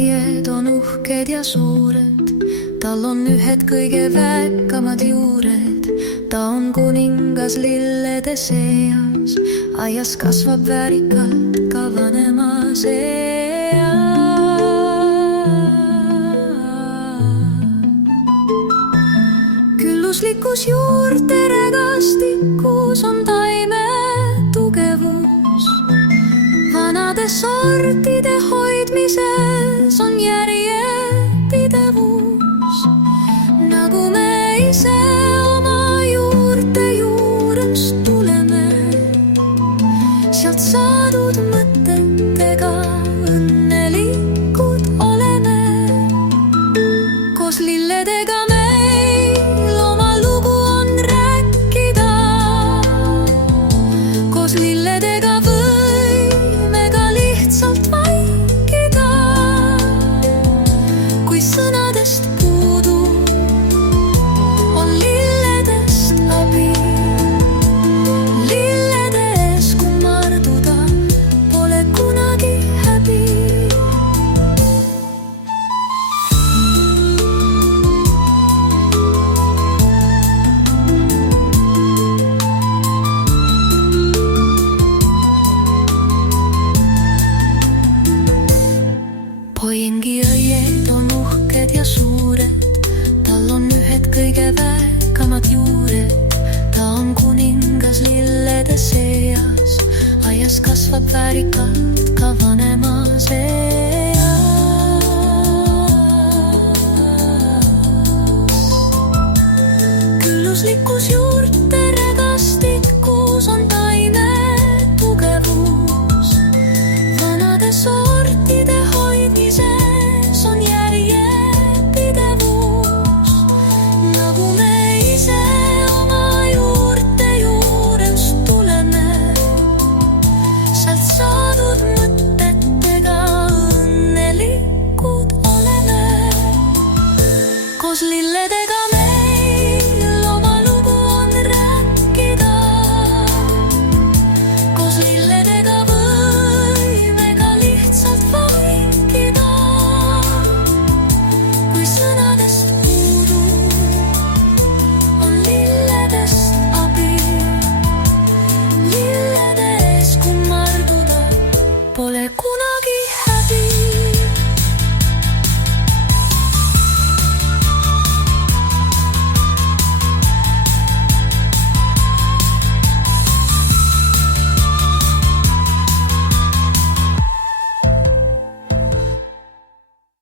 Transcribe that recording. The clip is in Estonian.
õied on uhked ja suured, tal on ühed kõige väekamad juured. Ta on kuningas lillede seas, aias kasvab väärikalt ka vanemas eas. Külluslikus juurte rägastikus on taime tugevus, vanade sortide hoidmises on järjepidevus. Nagu me ise oma juurte juurest tuleme, sealt saadud mõtetega õnnelikud oleme. Koos lilledega meil oma lugu on rääkida, koos lilledega võime ka lihtsalt vaikida. Kui sõnadest puudu on lilledest abi, lillede ees kummarduda pole kunagi häbi. Pojengiõied on uhked ja suured, tal on ühed kõige väekamad juured. Ta on kuningas lillede seas, aias kasvab väärikalt ka vanemas eas.